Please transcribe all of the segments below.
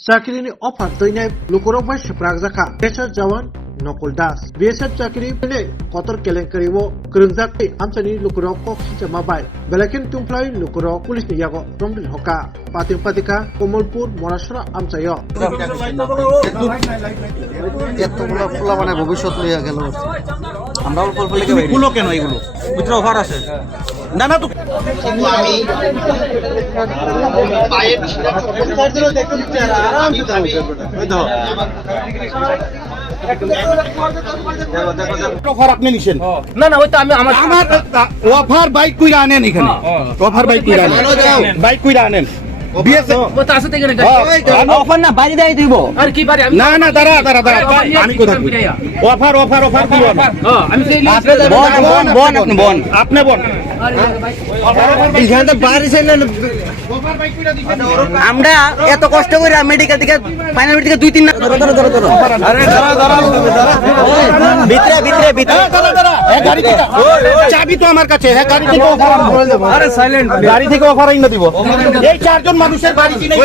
Sakini offer toinai lukurokbai sepragzaka Desa Jawan Nokul Das BSF Sakini pene kotor kelengkariwo kerungjak amsani lukurok kok samabai belakin tumplai lukurok pulis ni yago rombil hoka pating patika Komolpur Morasra amsayo এতগুলো পোলা মানে ভবিষ্যৎ লইয়া গেল আমরা অল্প অল্প লেগে গুলো কেন এগুলো ভিতরে অফার আছে না না তো আমি পায়ের অফার আপনি নিছেন না না ওই তো আমি আমার অফার বাইক কইরা আনেন এখানে অফার বাইক কইরা আনেন বাইক কইরা আনেন বিএসএফ ও তো আসতে গেলে অফার না বাইরে দেয় দিব আর কি পারে আমি না না দাঁড়া আমি কথা অফার অফার অফার কি আমি সেই বন আপনি বন আপনি বল এখানে তো বাড়িছে না আমরা এত কষ্ট করে মেডিকেল থেকে ফাইনাল থেকে 2-3 না ধরো আরে ভিতরে ভিতরে ভিতরে গাড়ি থেকে চাবি তো আমার কাছে হ্যাঁ গাড়ি থেকে অফার আরে সাইলেন্ট গাড়ি থেকে অফার আইনা দিব এই চারজন মানুষের বাড়ি চিনাই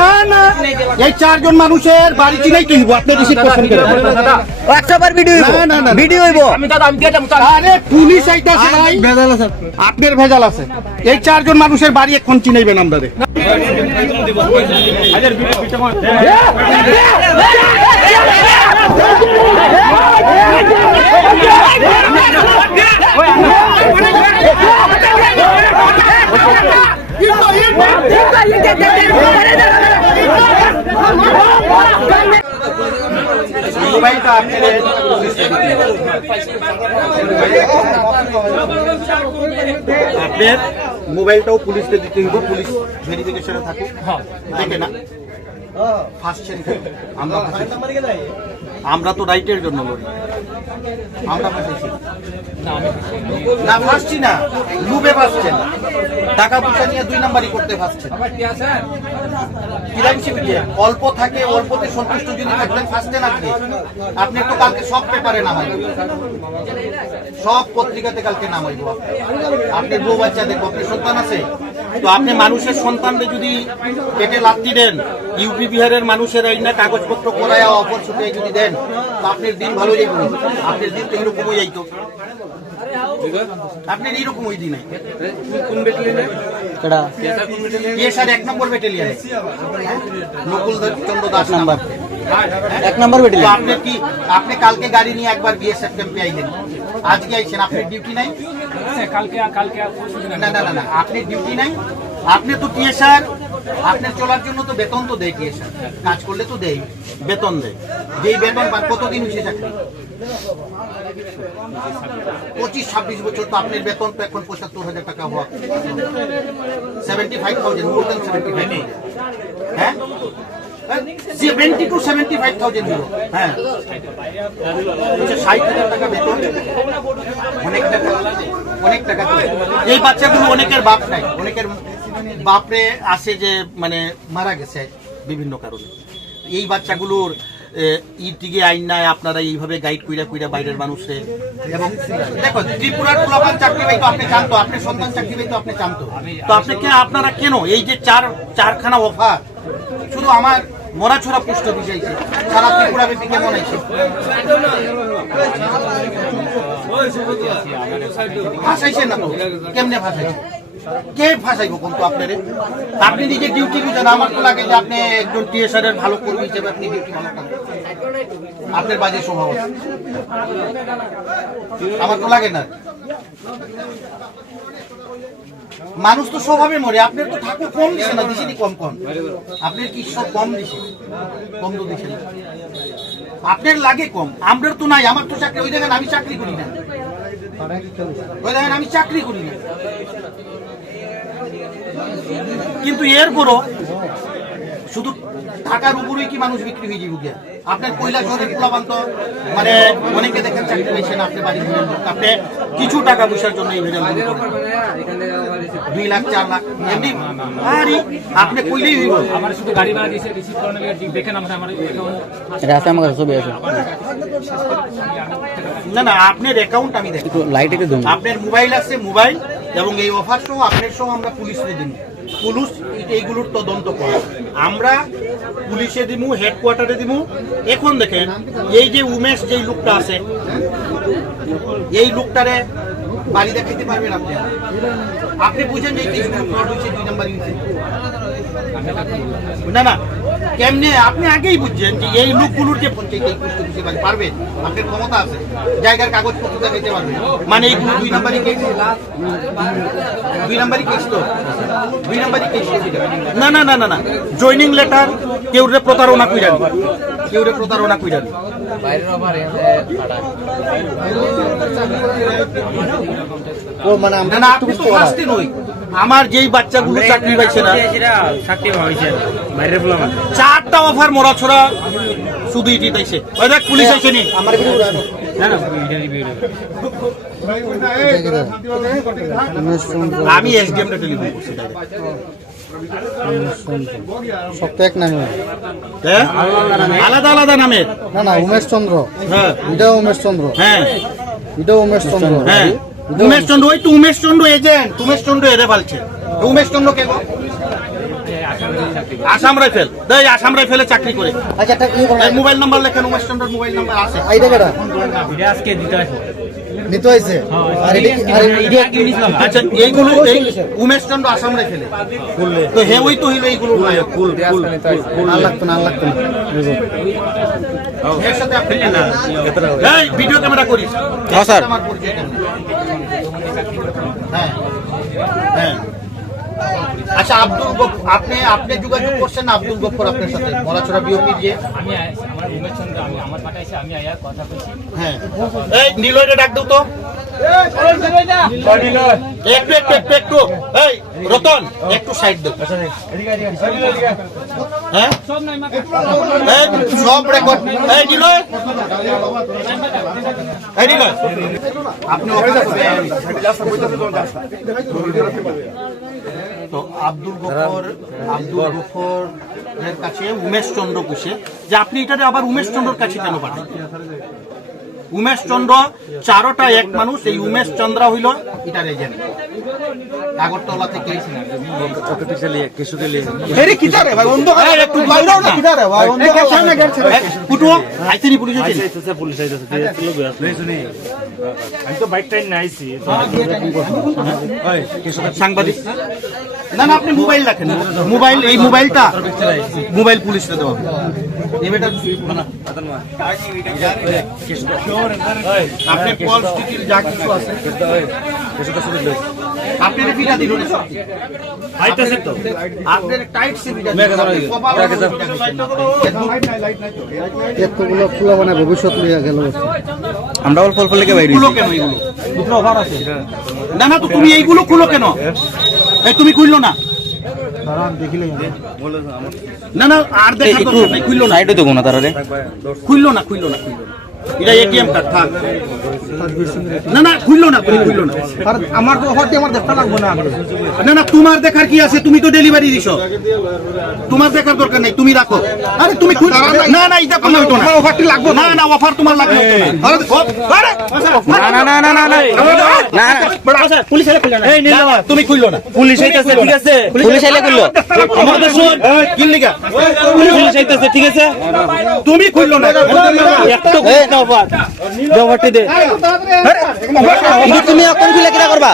না না এই চারজন মানুষের বাড়ি চিনাই কিনবো আপনি রিসিভ করছেন কেন একবার ভিডিও হইবো না ভিডিও হইবো আমি দাদা আমি দিয়ে যাবো আরে পুলিশ আইতাছে ভাই ভেজাল আছে আপনার ভেজাল আছে এই চারজন মানুষের বাড়ি এখন চিনাইবেন আমাদের আপনার মোবাইলটাও পুলিশকে দিতে হইব পুলিশ ভেরিফিকেশনে থাকুক দেখে না ফাঁসছেন আমরা তো রাইটের জন্য লড়ি আমরা ফাঁসেছি না ফাঁসছি না লুবে ফাঁসছেন টাকা পয়সা নিয়ে 2 নাম্বারই করতে ফাঁসছেন অল্প থাকে অল্পতে সন্তুষ্ট যদি থাকবেন ফাঁসতেন আপনি তো কালকে সব পেপারে নামাইব সব পত্রিকাতে কালকে নামাইব আপনার বউ বাচ্চা দেখবো আপনার সন্তান আছে তো আপনি মানুষের সন্তানকে যদি পেটে লাত্তি দেন ইউপি বিহারের মানুষের এই না কাগজপত্র করায় অপর ছুটে যদি দেন তো আপনার দিন ভালো যাইব আপনার দিন তো এরকমই যাইতো আপনার এইরকম ওই দিনে কোন ব্যাটালিয়নে পিএসআর 1 নম্বর ব্যাটালিয়নে নকুল চন্দ্র দাস নাম্বার 1 নম্বর ব্যাটালিয়ন আপনি কি আপনি কালকে গাড়ি নিয়ে একবার বিএসএফ ক্যাম্পে আইলেন আজকে আইছেন আপনার ডিউটি নাই না না না আপনি ডিউটি নাই আপনি তো পিএসআর আপনার চলার জন্য তো বেতন তো দেয় পিএসআর কাজ করলে তো দেয় বেতন দেয় যেই বেতন কতদিন হয়েছে চাকরি 25-26 বছর তো আপনার বেতন তো এখন 75,000 টাকা হওয়া 75,000 মোর দেন 75 হ্যাঁ 70 to 75,000 ইউরো হ্যাঁ 60,000 টাকা বেতন অনেক টাকা এই বাচ্চাগুলো অনেকের বাপ নাই অনেকের বাপরে আছে যে মানে মারা গেছে বিভিন্ন কারণে এই বাচ্চাগুলোর ইটিকে আইন নাই আপনারা এইভাবে গাইড কইরা বাইরের মানুষে এবং দেখো ত্রিপুরার পোলাপান চাকরি পাইতো আপনি জানতো আপনার সন্তান চাকরি পাইতো আপনি জানতো তো আপনি কেন আপনারা কেন এই যে চারখানা অফার শুধু আমার মরাছড়া পুষ্ট বিষয়ছে সারা ত্রিপুরা ব্যাপী কেমন আছে ভাষাইছে না তো কেমনে ভাষাইছে কে ফাঁসাইব কিন্তু আপনারে আপনি নিজে ডিউটি বুঝেন আমার তো লাগে যে আপনি একজন টিএসআর এর ভালো কর্মী হিসেবে আপনি ডিউটি ভালো করেন আপনার বাজে স্বভাব আমার তো লাগে না মানুষ তো স্বভাবে মরে আপনার তো ঠাকুর কম দিছে না দিছেনি কম আপনার কি সব কম দিছে কম তো দিছে না আপনার লাগে কম আপনার তো নাই আমার তো চাকরি ওই দেখেন আমি চাকরি করি না ওই দেখেন আমি চাকরি করি না কিন্তু এরপরও শুধু টাকার উপরেই কি মানুষ বিক্রি হয়ে যাবে গিয়া আপনার কয়লা শহরের পোলাপান্ত মানে অনেকে দেখেন চাকরি পেয়েছেন আপনি বাড়ি আপনি কিছু টাকা পয়সার জন্য এই ভেজাল 2 লাখ 4 লাখ এমনি আরে আপনি কইলেই হইব আমার শুধু গাড়ি ভাড়া দিয়েছে রিসিভ করানো দেখেন আমরা আমার রাস্তা আমার ছবি আছে না না আপনার অ্যাকাউন্ট আমি দেখি লাইট একটু আপনার মোবাইল আছে মোবাইল এবং এই অফার সহ আপনার সহ আমরা পুলিশে দিন পুলিশ এইগুলোর তদন্ত করে। আমরা পুলিশে দিমু, হেডকোয়ার্টারে দিমু। এখন দেখেন এই যে উমেশ যেই লোকটা আছে, এই লোকটারে বাড়ি দেখাইতে পারবেন আপনি? আপনি বুঝেন যে এই কেসগুলো ফ্রড হচ্ছে 2 নাম্বার ইউনিসে? না না, কেমনে আপনি আগেই বুঝছেন যে এই লোকগুলোর যে পঞ্চায়েত এই পোস্ট অফিসে বাড়ি পারবেন, আপনার ক্ষমতা আছে, জায়গার কাগজপত্র দেখাইতে পারবেন, মানে এইগুলো 2 নাম্বারই কেস। 2 নাম্বারই কেস তো 2 নাম্বারই কেস। না না না না না, জয়নিং লেটার কেউরে প্রতারণা কইরা নি, কেউরে প্রতারণা কইরা নি। ও মানে আমরা না না, আপনি তো ফার্স্টে নই। আমার যেই বাচ্চাগুলো চাকরি পাইছে না, 4টা অফার মরা ছড়া শুধু ইটি তাইছে। ওই দেখ পুলিশ আইছে নি। আমার ভিডিও আমি এসডিএম টা টেলিফোন করছি direct। সব তো এক নামে হ্যাঁ? আলাদা আলাদা নামের। না না উমেশ চন্দ্র, হ্যাঁ এটাও উমেশ চন্দ্র, হ্যাঁ এটাও উমেশ চন্দ্র। হ্যাঁ, উমেশ চন্দ্র, ওই তো উমেশ চন্দ্র এজেন্ট। উমেশ চন্দ্র এরে বলছে। উমেশ চন্দ্র কে গো? আসাম রাইফেল। দেই আসাম রাইফেলে চাকরি করে। আচ্ছা একটা কি এই মোবাইল নাম্বার লেখেন, উমেশ চন্দ্রের মোবাইল নাম্বার আছে। আইডা কেডা আজকে দিতে আসবো। নিতে হইছে? আর আচ্ছা এইগুলো এই উমেশ চন্দ্র আসাম রাইফেলে তো হে ওই তো হইলো এইগুলো নায়ক। কুল কুল আর লাগতো না, আর লাগতো না। এর সাথে আপনি না এই ভিডিও ক্যামেরা করিস। হ্যাঁ, স্যার। আমার পরিচয় কেমন? হ্যাঁ হ্যাঁ। আচ্ছা আব্দুল গফর, আপনি যোগাযোগ করছেন না আব্দুল গফর আপনার সাথে মরাছড়া বিওপি যে? আমি আমার উমেশ চন্দ্র, আমি আমার পাঠাইছি, আমি আয়া কথা কইছি। হ্যাঁ, এই নিলয়রে ডাক দাও তো। একটু একটু একটু একটু এই রতন একটু সাইড দাও। হ্যাঁ এই সব রেকর্ড। এই নিলয়, এই নিলয় আপনি তো আব্দুল গফরের কাছে উমেশ চন্দ্র কুশে যে আপনি এটাতে আবার উমেশ চন্দ্রর কাছে কেন পাঠান? উমেশ চন্দ্র 4টা এক মানুষ। এই উমেশ চন্দ্র হইল এটার এজেন্ট আগরতলা থেকে। সাংবাদিক না না, আপনি মোবাইল রাখেন। মোবাইল, এই মোবাইলটা মোবাইল পুলিশে দেওয়া হবে। আপনি কল স্টিকির যা কিছু আছে আপনি ফিরা দিল আপনার টাইট সিভিটা এতগুলো খোলা মানে ভবিষ্যৎ লিয়ে গেল। আমরা অল্প অল্প লেগে বাইরে খুলো কেন এইগুলো? না না, তো তুমি এইগুলো খুলো কেন? এই তুমি খুললো না? না না, আর দেখা দরকার নাই, খুললো না। সাইডে দেবো না তারা রে। খুললো না, খুললো না, খুললো না। এটা এটিএম কার্ড থাক। না না, খুললো না, তুমি খুললো না। আমার তো হতে আমার দেখতে লাগবে না। না না, তোমার দেখার কি আছে? তুমি তো ডেলিভারি দিছো, তোমার দেখার দরকার নাই, তুমি রাখো। আরে তুমি না না, এটা করলে হইতো না। অফারটি লাগবে না। না, অফার তোমার লাগবে না। না না না না না, পুলিশ এলে খুললো না। এই নিল না, তুমি খুললো না। পুলিশ আইতাছে, ঠিক আছে? পুলিশ আইলে করলো। আমার তো শুন কি লিগা পুলিশ আইতাছে, ঠিক আছে? তুমি খুললো না। এত অফার অফারটি দে। কিন্তু তুমি অকন খুলে কিরা করবা?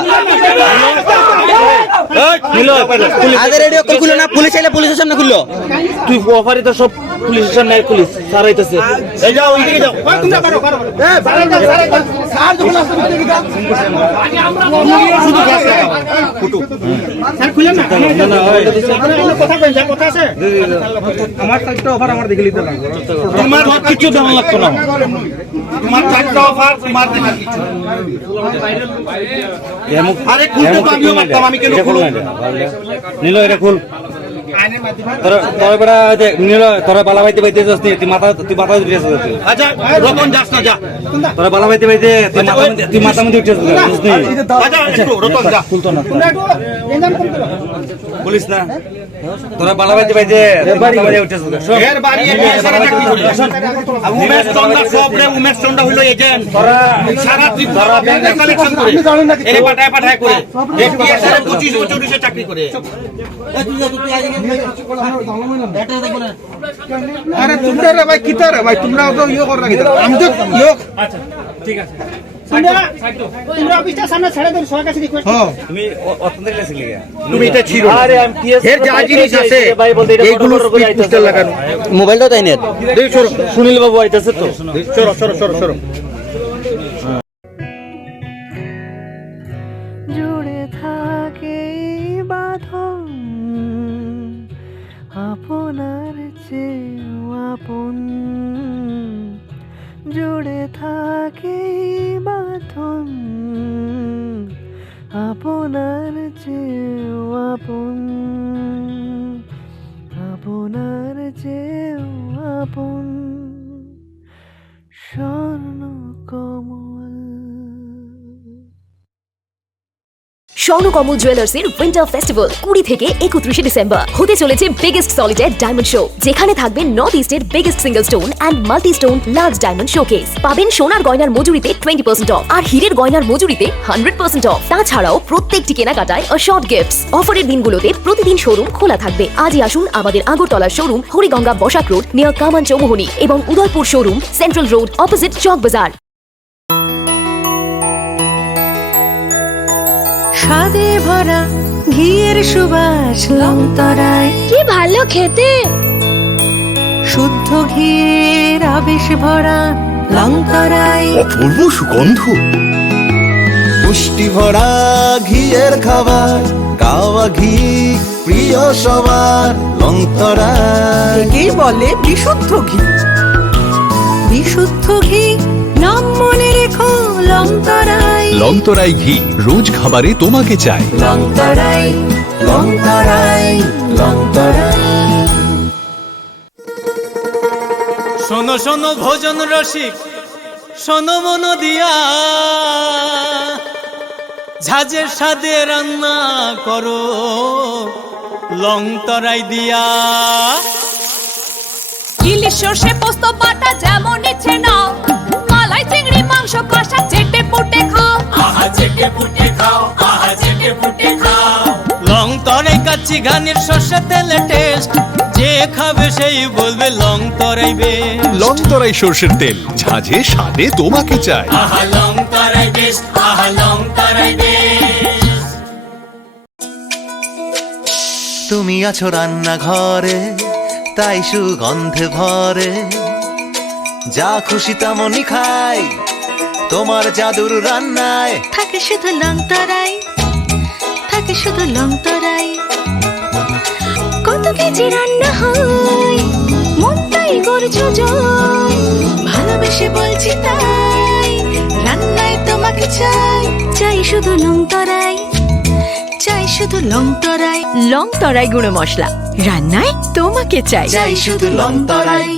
আগে রেডিও কল খুলো না, পুলিশ আইলে পুলিশের সামনে খুললো। তুই অফারই তো সব পুলিশের সামনে, পুলিশ স্যার আইতাছে। এই যাও, ওইদিকে যাও। তুমি যাও, পারো পারো। শুধু গ্যাস লাগাও। ফুটু স্যার খুলেন না। কথা কই, যা কথা আছে আমার সাইডটা অফার আমার দেখে নিতে লাগবে। তোমার কিছু দেওয়া লাগতো না। তোমার 4টা অফার তোমার দেখা কিছু। আরে খুলতে তো আমিও পারতাম, আমি কেন খুলবো? নিল এটা খুল। তোরা বেড়া নিল, তোরা বালা বাইতে বাইতে যাস নি, তুই মাথা উঠে যাস। আচ্ছা রতন যাস না, যা। তোরা বালা বাইতে বাইতে তুই মাথা মধ্যে উঠে যাস। আচ্ছা একটু রতন যা। খুলতো না বলিস না। তোরা বালা বাইতে বাইতে উঠেছিস এর বাড়ি এখানে সারা চাকরি করে আর উমেশ চন্দ্র সবরে উমেশ চন্দ্র হইলো এজেন্ট সারা ত্রিপুরা ব্যাংকে কালেকশন করে এর পাঠায় করে এটিএস এর 25 বছর ধরে চাকরি করে আরে তোমরা রে ভাই কিতা রে ভাই তোমরা তো ইয়ে কর রাখি আমি তো ইয়ে আচ্ছা ঠিক আছে তোমরা অফিসটা সামনে ছেড়ে দেন সবার কাছে রিকোয়েস্ট হ্যাঁ তুমি অত্যন্ত গেছিলে তুমি এটা ছিল আরে আমি এর যা জিনিস আছে এইগুলো পিস্টল লাগানো মোবাইলটা তাই নেট সুনীল বাবু আইতাছে তো সরো জুড়ে থাকে বাঁধন আপনার চেয়েও আপন জুড়ে থাকে বাঁধন আপনার চেয়েও আপন আপনার চেয়েও আপন স্বর্ণ কমল। স্বর্ণকমল জুয়েলার্সের উইন্টার ফেস্টিভ্যাল 20 থেকে 31 ডিসেম্বর হতে চলেছে বিগেস্ট সলিটার ডায়মন্ড শো, যেখানে থাকবে নর্থ ইস্টের biggest single stone and multi stone large diamond showcase. পাবেন সোনার গয়নার মজুরিতে 20% অফ আর হীরের গয়নার মজুরিতে 100% অফ। তাছাড়াও প্রত্যেকটি কেনাকাটায় শর্ট গিফটস। অফারের দিনগুলোতে প্রতিদিন শোরুম খোলা থাকবে। আজই আসুন আমাদের আগরতলার showroom Hariganga Basak road near Kaman Chowmuhani এবং Udaipur showroom central road opposite Chowk Bazar. স্বাদে ভরা ঘিয়ের সুবাস লংতরায় কি ভালো খেতে, শুদ্ধ ঘিয়ের আবেশ ভরা লংতরায় অপূর্ব সুগন্ধ, পুষ্টি ভরা ঘিয়ের খাবার, গাওয়া ঘি প্রিয় সবার লংতরায়। একেই বলে বিশুদ্ধ ঘি। বিশুদ্ধ ঘি নাম মনে রেখো লংতরায়। লংতরাই ঘি রোজ খাবারে তোমাকে চাই। লংতরায় লংতরায় লংতরায়। শোনো শোনো ভোজন রসিক, শোনো মন দিয়া, ঝাঁঝের স্বাদে রান্না করো লং তরাই দিয়া। ইলিশ সর্ষে পোস্ত বাটা যেমন ইচ্ছে নাও, মালাই চিংড়ি মাংস কষা চেটে পুটে খাও। আহা চেটে পুটে খাও, আহা চেটে পুটে খাও। লং তরাই কাচ্চি ঘানির সর্ষে তেলে টেস্ট, যে খাবে সেই বলবে লং তরাই বেশ। লংতরাই সর্ষের তেল, ঝাঁঝে স্বাদে তোমাকে চাই। আহা লং তরাই বেশ, আহা লং তরাই বেশ। তুমি আছো রান্নাঘরে, তাই সুগন্ধে ভরে, যা খুশি তেমনই খাই তোমার জাদুর রান্নায়। থাকে শুধু লংতরাই, থাকে শুধু লংতরাই। কত কেজি রান্না হয় মনটাই করছো জয়, ভালোবেসে বলছি তাই রান্নায় তোমাকে চাই। চাই শুধু লংতরাই, চাই শুধু লংতরাই। লংতরাই গুঁড়ো মশলা, রান্নায় তোমাকে চাই। চাই শুধু লংতরাই।